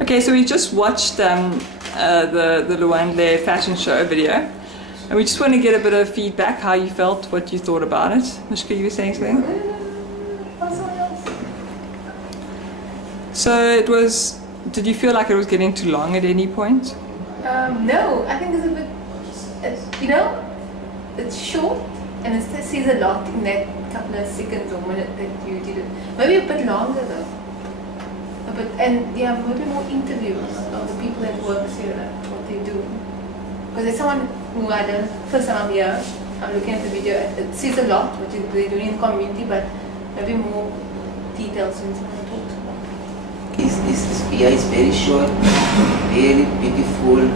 Okay, so we just watched the Lwandle Fashion Show video, and we just want to get a bit of feedback, how you felt, what you thought about it. Mishka, you were saying something? So it was, did you feel like it was getting too long at any point? No, I think it's a bit, it's short and it says a lot in that couple of seconds or minute that you did it. Maybe a bit longer though. Maybe more interviews of the people that works here, what they do. Because there's someone who I don't, first time I'm here, I'm looking at the video, it says a lot what they're doing in the community, but maybe more details when someone talks about it. This video is very short, very beautiful,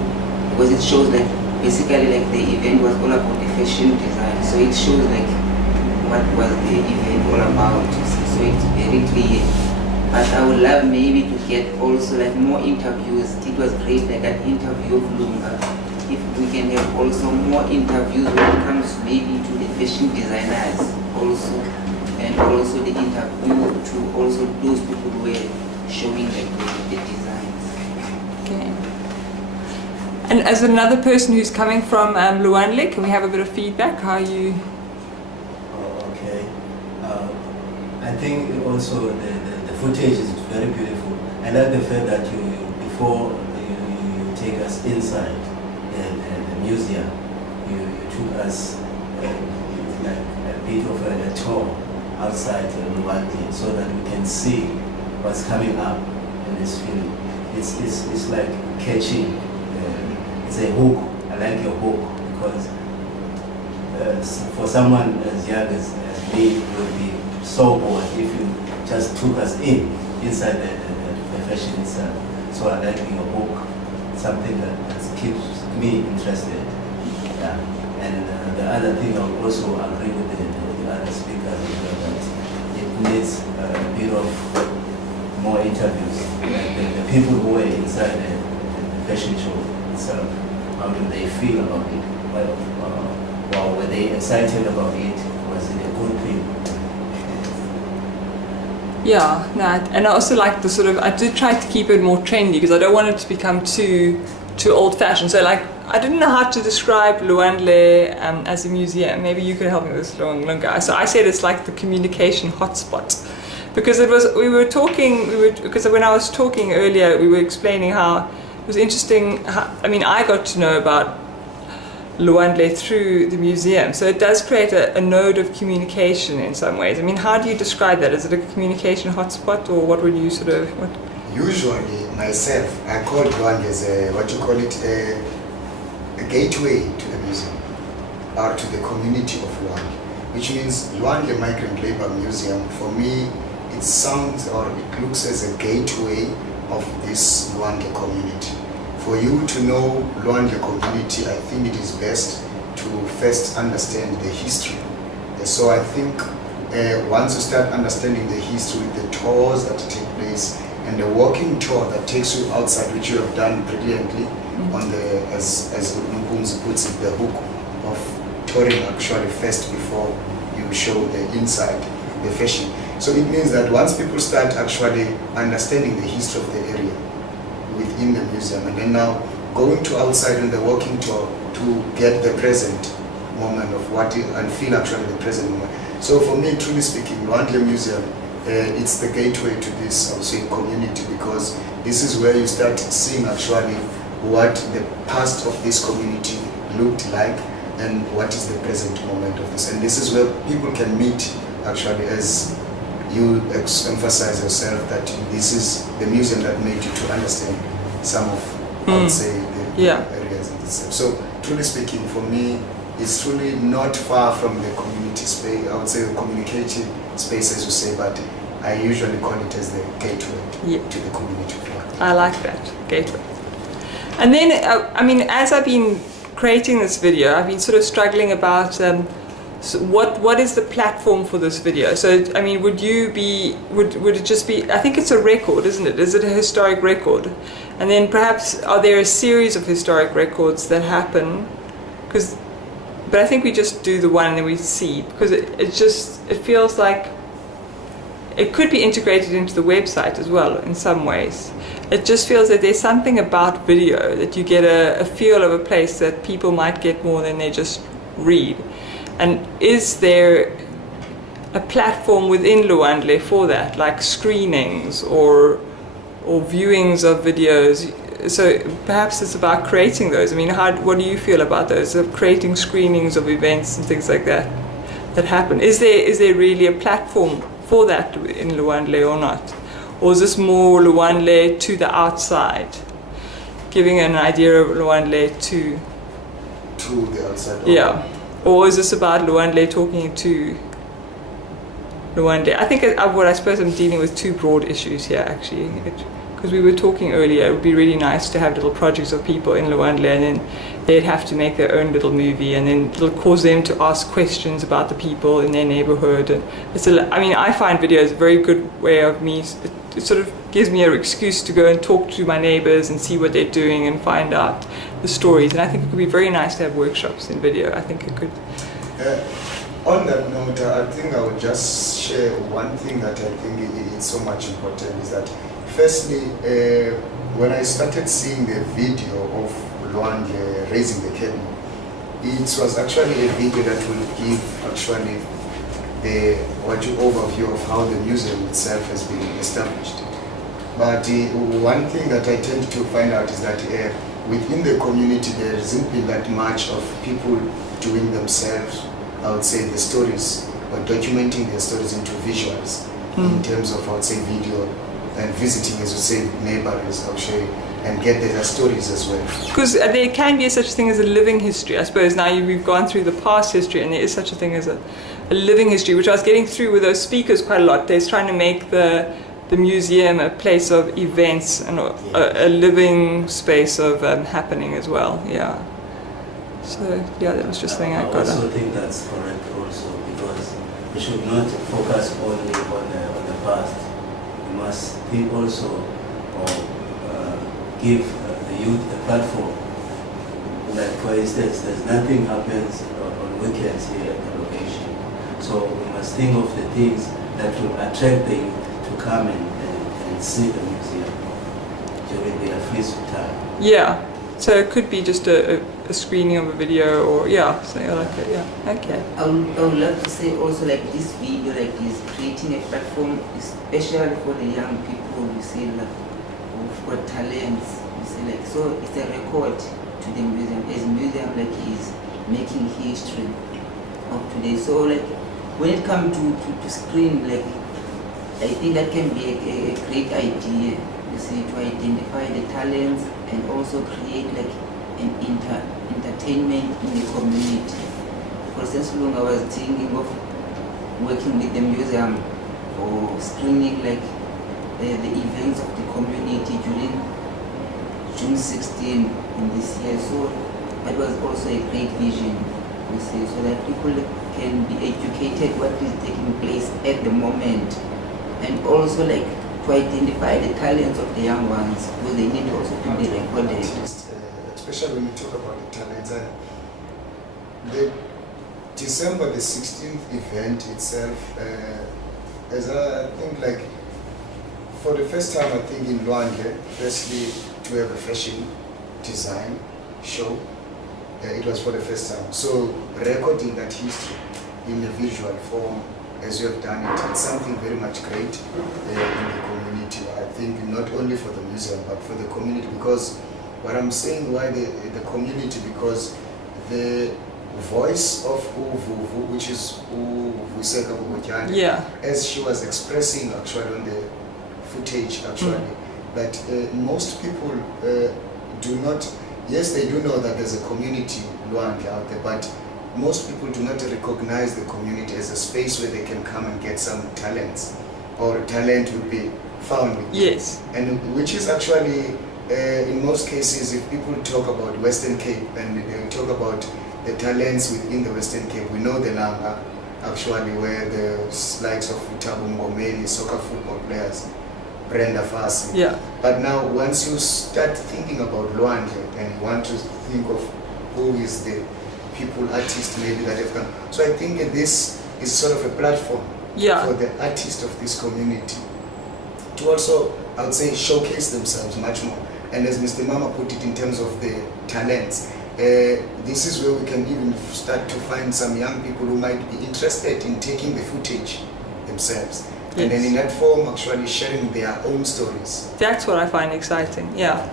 because it shows like, basically like the event was all about the fashion design, so it shows like what was the event all about, so it's very clear. But I would love maybe to get also like more interviews. It was great, like an interview of Lunga. If we can have also more interviews when it comes maybe to the fashion designers also, and also the interview to also those people who were showing like the designs. Okay. And as another person who's coming from Lwandle, can we have a bit of feedback? How you? Okay. I think also the footage is very beautiful. I like the fact that before you take us inside the museum, you took us like a bit of a tour outside Lwandle so that we can see what's coming up in this film. It's like catching. It's a hook. I like your hook because for someone as young as me, it would be so bored if you just took us inside the fashion itself. So I like your hook, something that keeps me interested. Yeah. And the other thing, I would also agree with the other speakers that it needs a bit of more interviews. Like the people who were inside the fashion show itself, how do they feel about it? Well, were they excited about it? Was it a good thing? Yeah, and I also like the sort of, I did try to keep it more trendy because I don't want it to become too old-fashioned. So like, I didn't know how to describe Lwandle as a museum. Maybe you could help me with this, Lunga. So I said it's like the communication hotspot. Because because when I was talking earlier, we were explaining how it was interesting. I got to know about Lwandle through the museum, so it does create a node of communication in some ways. I mean, how do you describe that? Is it a communication hotspot, or what would you sort of? What? Usually, myself, I call Lwandle as a gateway to the museum or to the community of Lwandle, which means Lwandle Migrant Labour Museum. For me, it sounds or it looks as a gateway of this Lwandle community. For you to know Lwandle community, I think it is best to first understand the history. So I think once you start understanding the history, the tours that take place, and the walking tour that takes you outside, which you have done brilliantly on the, as Mpumzi puts it, the hook of touring actually first before you show the inside, the fashion. So it means that once people start actually understanding the history of the area within the museum, and then now going to outside on the walking tour to get the present moment of what it, and feel actually the present moment. So for me, truly speaking, Lwandle Museum, it's the gateway to this, I would say, community, because this is where you start seeing actually what the past of this community looked like and what is the present moment of this. And this is where people can meet actually, as you emphasize yourself, that this is the museum that made you to understand some of, I would say, the areas in itself. So truly speaking, for me, it's truly not far from the community space, I would say the communicative space, as you say, but I usually call it as the gateway to the community. I like that, gateway. And then, as I've been creating this video, I've been sort of struggling about so what is the platform for this video? So, I mean, would it just be, I think it's a record, isn't it? Is it a historic record? And then perhaps, are there a series of historic records that happen? But I think we just do the one and then we see, because it feels like it could be integrated into the website as well in some ways. It just feels that there's something about video that you get a feel of a place that people might get more than they just read. And is there a platform within Lwandle for that, like screenings or viewings of videos? So perhaps it's about creating those. I mean, what do you feel about those, of creating screenings of events and things like that happen? Is there really a platform for that in Lwandle or not? Or is this more Lwandle to the outside, giving an idea of Lwandle to the outside? Yeah. Or is this about Lwandle talking to Lwandle? I think I suppose I'm dealing with two broad issues here, actually. Because we were talking earlier, it would be really nice to have little projects of people in Lwandle, and then they'd have to make their own little movie, and then it'll cause them to ask questions about the people in their neighborhood. And I find videos a very good way of me. It sort of gives me an excuse to go and talk to my neighbors and see what they're doing and find out the stories. And I think it could be very nice to have workshops in video. I think it could. On that note, I think I would just share one thing that I think is so much important is that, firstly, when I started seeing the video of Lwandle raising the curtain, it was actually a video that will give actually the overview of how the museum itself has been established. But one thing that I tend to find out is that within the community there hasn't been that much of people doing themselves, I would say, the stories, or documenting their stories into visuals in terms of, I would say, video, and visiting, as you say, neighbors, I would say, and get their stories as well. Because there can be such a thing as a living history. I suppose now we've gone through the past history, and there is such a thing as a living history, which I was getting through with those speakers quite a lot. They're trying to make the museum a place of events and a living space of happening as well. Yeah. So yeah, that was just something I got. I also think that's correct also, because we should not focus only on the past. We must think also of give the youth a platform. Like for instance, there's nothing happens on weekends here at the location. So we must think of the things that will attract the youth to come and see the museum during their free time. Yeah. So it could be just a screening of a video, or something like it. Yeah. Okay. I would love to say also, like, this video, like, is creating a platform, especially for the young people. You see, like, who've got talents. You see, like, so it's a record to the museum. As museum, like, is making history of today. So, like, when it comes to screen, like, I think that can be a great idea. You see, to identify the talents and also create like an entertainment in the community. For since long I was thinking of working with the museum or screening like the events of the community during June 16 in this year. So that was also a great vision, you see, so that people can be educated what is taking place at the moment, and also like to identify the talents of the young ones, because they need also to be recorded. Especially when you talk about the talents, the December the 16th event itself, as I think, like, for the first time I think in Lwandle, firstly to have a fashion design show, it was for the first time. So recording that history in a visual form, as you have done it, it's something very much great in the community. I think not only for the museum, but for the community, because what I'm saying, why the community, because the voice of Uvuvu, which is Uvuseka Bubujani, as she was expressing actually on the footage actually, that most people do not, yes, they do know that there's a community Lwandle out there, but most people do not recognize the community as a space where they can come and get some talents, or talent would be found with them. And which is actually, in most cases, if people talk about Western Cape and they talk about the talents within the Western Cape, we know the Langa, actually, where the likes of Utabu Ngomeli, soccer football players, Brenda Fassi. But now, once you start thinking about Lwandle and you want to think of who is the people, artists maybe that have come. So I think this is sort of a platform Yeah. for the artists of this community to also, I would say, showcase themselves much more. And as Mr. Mama put it, in terms of the talents, this is where we can even start to find some young people who might be interested in taking the footage themselves. Yes. And then in that form, actually sharing their own stories. That's what I find exciting, yeah.